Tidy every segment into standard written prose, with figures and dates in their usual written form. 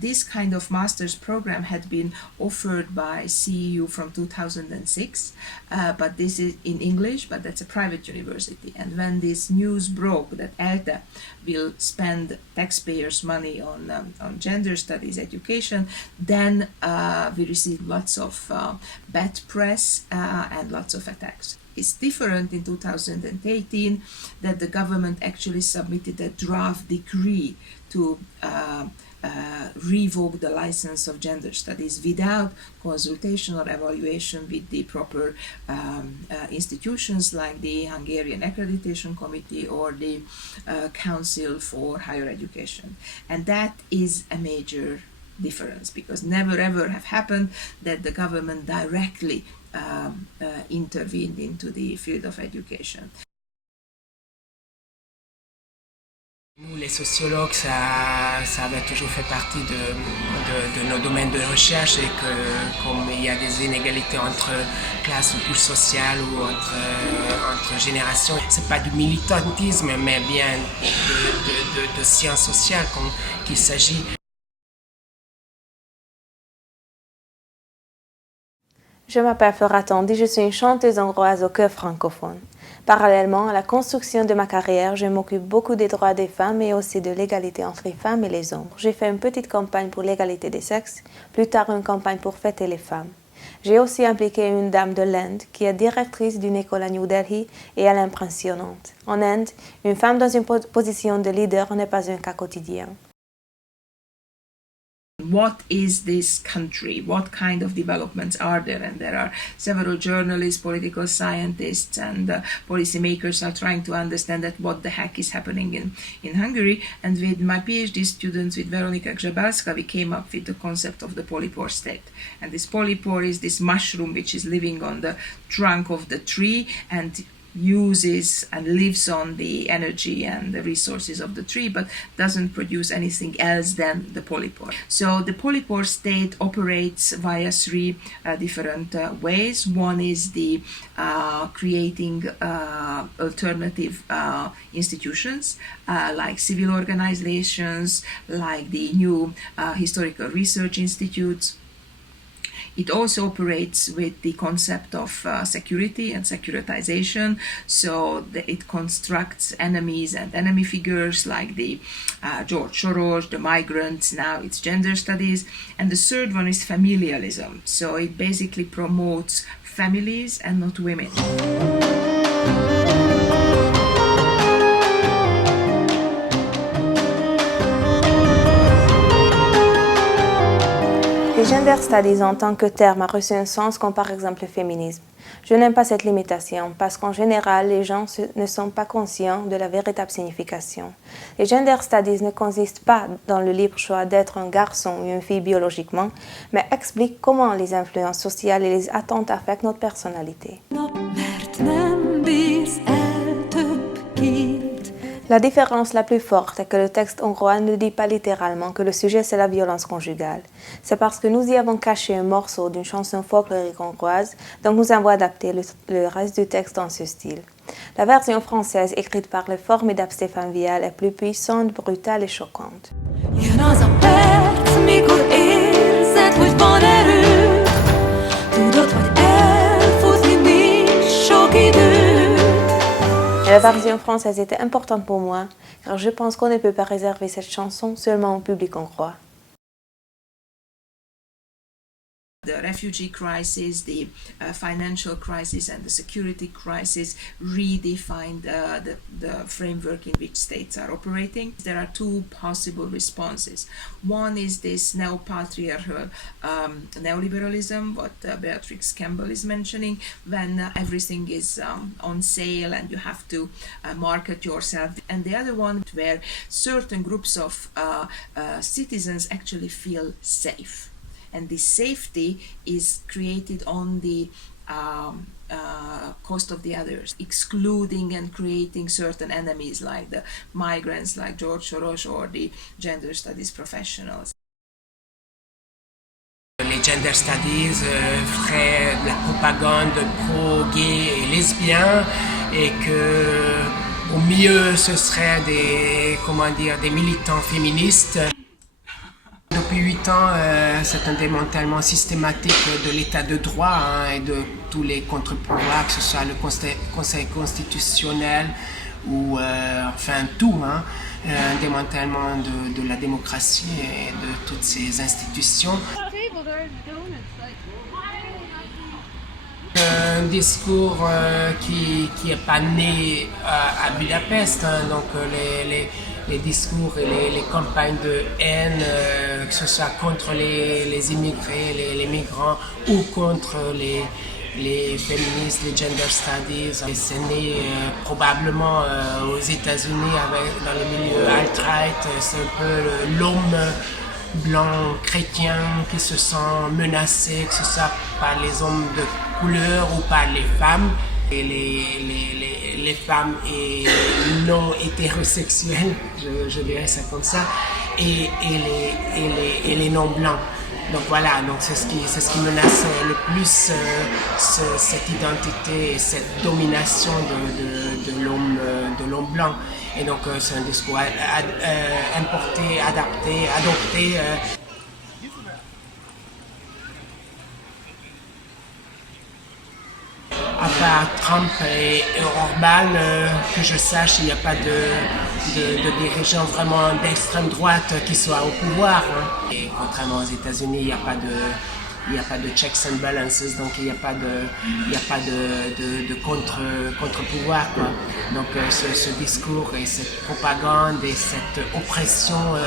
This kind of master's program had been offered by CEU from 2006, but this is in English, but that's a private university. And when this news broke that ELTE will spend taxpayers' money on gender studies education, then we received lots of bad press and lots of attacks. It's different in 2018 that the government actually submitted a draft decree to revoke the license of gender studies without consultation or evaluation with the proper institutions like the Hungarian Accreditation Committee or the Council for Higher Education. And that is a major difference, because never ever have happened that the government directly intervened into the field of education. Nous, les sociologues, ça avait toujours fait partie de nos domaines de recherche, et que comme il y a des inégalités entre classes ou couches sociales ou entre générations, c'est pas du militantisme mais bien de sciences sociales qu'il s'agit. Je m'appelle Flora Tondi, je suis une chanteuse hongroise au cœur francophone. Parallèlement à la construction de ma carrière, je m'occupe beaucoup des droits des femmes et aussi de l'égalité entre les femmes et les hommes. J'ai fait une petite campagne pour l'égalité des sexes, plus tard une campagne pour fêter les femmes. J'ai aussi impliqué une dame de l'Inde qui est directrice d'une école à New Delhi et elle est impressionnante. En Inde, une femme dans une position de leader n'est pas un cas quotidien. What is this country? What kind of developments are there? And there are several journalists, political scientists, and policymakers are trying to understand that what the heck is happening in Hungary. And with my PhD students, with Veronika Grzebalska, we came up with the concept of the polypore state. And this polypore is this mushroom which is living on the trunk of the tree and uses and lives on the energy and the resources of the tree, but doesn't produce anything else than the polypore. So the polypore state operates via three different ways. One is the creating alternative institutions like civil organizations, like the new historical research institutes. It also operates with the concept of security and securitization, so it constructs enemies and enemy figures like the George Soros, the migrants, now it's gender studies. And the third one is familialism, so it basically promotes families and not women. Les gender studies en tant que terme a reçu un sens comme par exemple le féminisme. Je n'aime pas cette limitation parce qu'en général, les gens ne sont pas conscients de la véritable signification. Les gender studies ne consistent pas dans le libre choix d'être un garçon ou une fille biologiquement, mais expliquent comment les influences sociales et les attentes affectent notre personnalité. La différence la plus forte est que le texte hongrois ne dit pas littéralement que le sujet c'est la violence conjugale. C'est parce que nous y avons caché un morceau d'une chanson folklorique hongroise, donc nous avons adapté le reste du texte dans ce style. La version française écrite par le formidable Stéphane Vial est plus puissante, brutale et choquante. La version française était importante pour moi, car je pense qu'on ne peut pas réserver cette chanson seulement au public hongrois. The refugee crisis, the financial crisis and the security crisis redefined the framework in which states are operating. There are two possible responses. One is this neo-patriarchal neoliberalism, what Beatrix Campbell is mentioning, when everything is on sale and you have to market yourself. And the other one where certain groups of citizens actually feel safe. And this safety is created on the cost of the others, excluding and creating certain enemies like the migrants, like George Soros, or the gender studies professionals. Les gender studies feraient de la propagande pro-gay et lesbien, et que au mieux ce seraient des militants féministes. depuis 8 ans, c'est un démantèlement systématique de l'état de droit et de tous les contre-pouvoirs, que ce soit le Conseil constitutionnel ou enfin tout, un démantèlement de la démocratie et de toutes ces institutions. Un discours qui n'est pas né à Budapest, donc les discours et les campagnes de haine, que ce soit contre les immigrés, les migrants ou contre les féministes, les gender studies. Et c'est né probablement aux États-Unis dans les milieux alt-right. C'est un peu l'homme blanc chrétien qui se sent menacé, que ce soit par les hommes de couleur ou par les femmes. Et les femmes et non hétérosexuelles, je dirais ça comme ça, et les non blancs. Donc voilà, donc c'est ce qui menace le plus cette identité et cette domination de l'homme blanc. Et donc c'est un discours importé, adopté. À part Trump et Orban, que je sache, il n'y a pas de dirigeants vraiment d'extrême droite qui soient au pouvoir. Et contrairement aux États-Unis, il n'y a pas de checks and balances, donc il n'y a pas de contre-pouvoir. Donc ce discours et cette propagande et cette oppression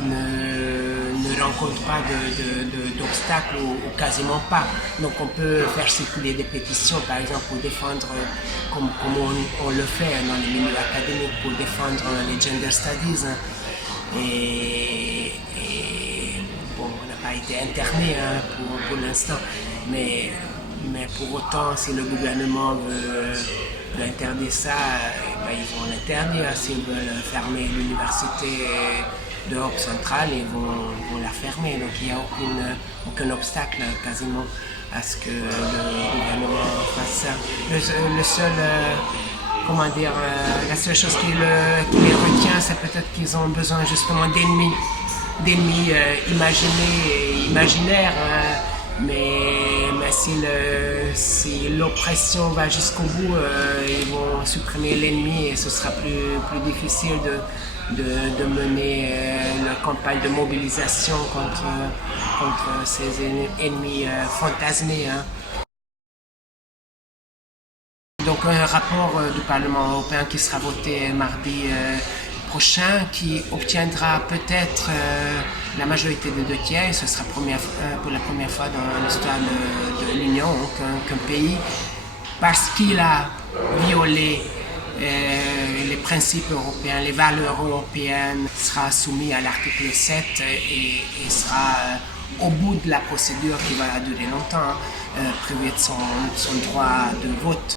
ne rencontre pas d'obstacles ou quasiment pas. Donc on peut faire circuler des pétitions, par exemple, pour défendre, comme on le fait dans les milieux académiques, pour défendre les gender studies. Et bon, on n'a pas été interné pour l'instant, mais pour autant, si le gouvernement veut interdire ça, ils vont l'interdire. S'ils veulent fermer l'université d'Europe centrale, ils vont la fermer. Donc il n'y a aucun obstacle quasiment à ce que le gouvernement fasse ça. Le seul, la seule chose qui les retient, c'est peut-être qu'ils ont besoin justement d'ennemis imaginés et imaginaires. Mais si l'oppression va jusqu'au bout, ils vont supprimer l'ennemi et ce sera plus difficile de mener la campagne de mobilisation contre ces ennemis fantasmés. Donc un rapport du Parlement européen qui sera voté mardi prochain, qui obtiendra peut-être la majorité des 2/3, et ce sera pour la première fois dans l'histoire de l'Union qu'un pays, parce qu'il a violé les principes européens, les valeurs européennes, sera soumis à l'article 7 et sera au bout de la procédure qui va durer longtemps, privé de son droit de vote.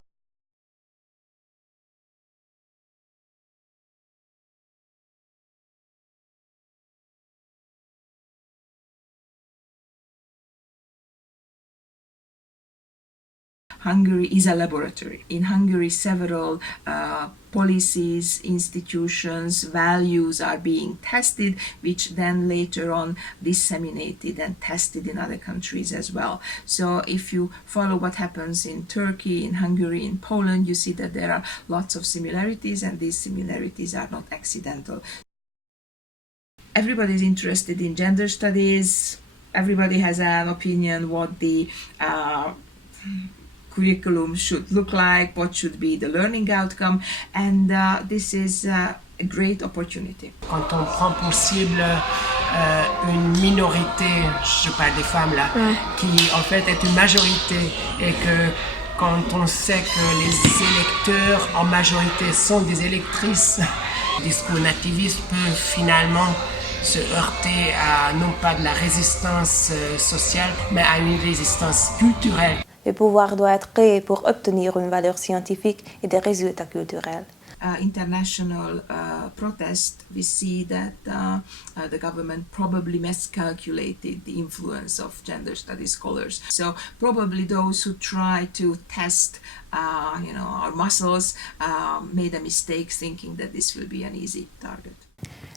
Hungary is a laboratory. In Hungary, several policies, institutions, values are being tested, which then later on disseminated and tested in other countries as well. So if you follow what happens in Turkey, in Hungary, in Poland, you see that there are lots of similarities, and these similarities are not accidental. Everybody is interested in gender studies. Everybody has an opinion what the curriculum should look like, what should be the learning outcome, and this is a great opportunity. Quand on prend pour cible une minorité, je parle des femmes là, qui en fait est une majorité, et que quand on sait que les électeurs en majorité sont des électrices, le discours nativiste peut finalement se heurter à non pas de la résistance sociale, mais à une résistance culturelle. Le pouvoir doit être créé pour obtenir une valeur scientifique et des résultats culturels. International protest, we see that the government probably miscalculated the influence of gender studies scholars. So probably those who try to test, our muscles made a mistake thinking that this will be an easy target.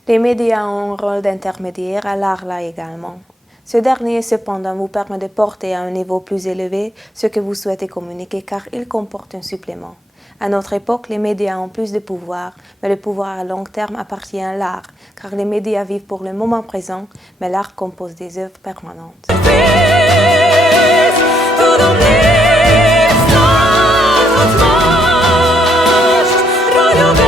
Les médias ont un rôle d'intermédiaire à l'art là également. Ce dernier, cependant, vous permet de porter à un niveau plus élevé ce que vous souhaitez communiquer car il comporte un supplément. À notre époque, les médias ont plus de pouvoir, mais le pouvoir à long terme appartient à l'art, car les médias vivent pour le moment présent, mais l'art compose des œuvres permanentes. Tudom,